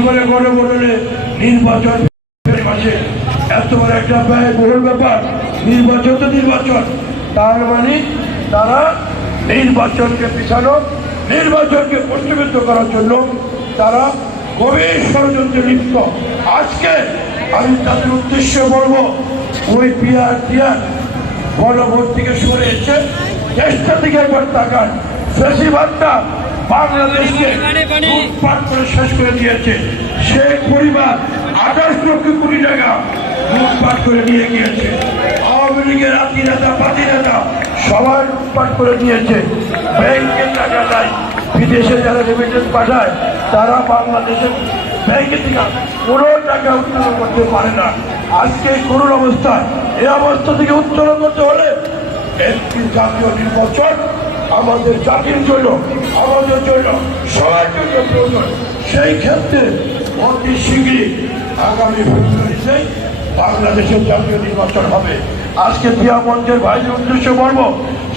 সকলে গড়ে বদলে নির্বাচন এত বড় একটা ব্যয় বহুল ব্যাপার, নির্বাচন তো নির্বাচন। তার মানে তারা নির্বাচনকে পিছানো, নির্বাচনকে প্রশ্নবিদ্ধ করার জন্য তারা গভীর ষড়যন্ত্রে লিপ্ত। আজকে আমি তাদের উদ্দেশ্যে বলব, ওই পিয়ার টিয়ার গণভোট থেকে সরে এসে দেশটা দিকে একবার তাকান। ফেসিবাদটা বাংলাদেশকে লুটপাট করে শেষ করে দিয়েছে। শেখ পরিবার আঠাশ লক্ষ কোটি টাকা লুটপাট করে নিয়ে গিয়েছে। আওয়ামী লীগের আতি নেতা পাতি নেতা সবাই লুটপাট করে দিয়েছে ব্যাংকের টাকা নাই। বিদেশে যারা রেমিটেন্স পাঠায় তারা বাংলাদেশের ব্যাংকে থেকে কোনো টাকা উত্তোলন করতে পারে না। আজকে করুণ অবস্থায় এই অবস্থা থেকে উত্তোলন করতে হলে একটি জাতীয় নির্বাচন আমাদের জাতির জন্য, আমাদের জন্য, সবার জন্য প্রয়োজন। সেই ক্ষেত্রে অতি শীঘ্রই আগামী ফেব্রুয়ারিতে বাংলাদেশের জাতীয় নির্বাচন হবে। আজকে দিয়া মঞ্চের ভাইদের উদ্দেশ্যে বলব,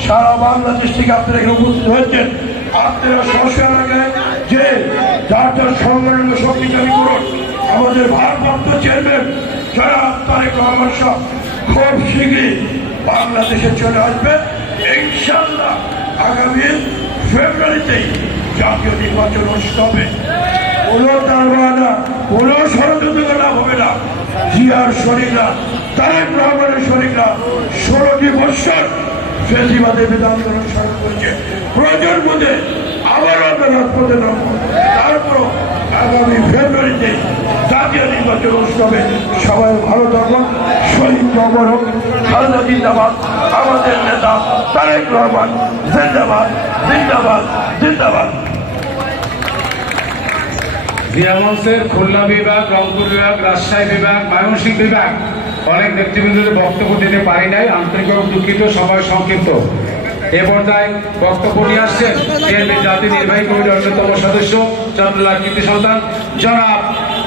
সারা বাংলাদেশ থেকে আপনারা এখানে উপস্থিত হয়েছেন। আপনারা সরকার আগে যে যার যার সংগঠনের শক্তিশালী করুন, আমাদের ভারপ্রাপ্ত চেয়ারম্যান যারা রহমান সাহেব খুব শীঘ্রই বাংলাদেশে চলে আসবে ইনশাল্লাহ ফেব্রুয়ারিতেই জাতীয় নির্বাচন অনুষ্ঠিত হবে কোনো তারবানা কোনো ষড়যন্ত্র লাভ হবে না। জিয়ার শরীররা তারেক রহমানের শরীররা ষোলোটি বৎসর ফেসিবাদের বিধান অনুসরণ করেছে। প্রয়োজন বোধে আবারও আমরা নামবো তারপরও আগামী ফেব্রুয়ারিতে সবাই ভালো থাকুন শহীদ হোক জিন্দাবাদ, আমাদের নেতা তারেক রহমান, জিন্দাবাদ জিন্দাবাদ জিন্দাবাদ। খুলনা বিভাগ, রংপুর বিভাগ, রাজশাহী বিভাগ ময়মনসিংহ বিভাগ অনেক নেতৃবৃন্দদের বক্তব্য দিতে পারি নাই, আন্তরিক এবং দুঃখিত সময় সংক্ষিপ্ত। এ পর্যায়ে বক্তব্য নিয়ে আসছেন জাতীয় নির্বাহী কমিটির অন্যতম সদস্য চন্দ্রলাল কীর্তি সন্তান। জনাব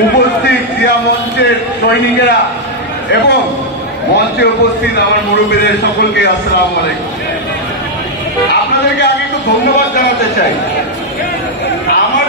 উপস্থিত ক্রিয়া মঞ্চের সৈনিকেরা এবং মঞ্চে উপস্থিত আমার মুরব্বীদের সকলকে আসসালাম আলাইকুম। আপনাদেরকে আগে একটু ধন্যবাদ জানাতে চাই। আমার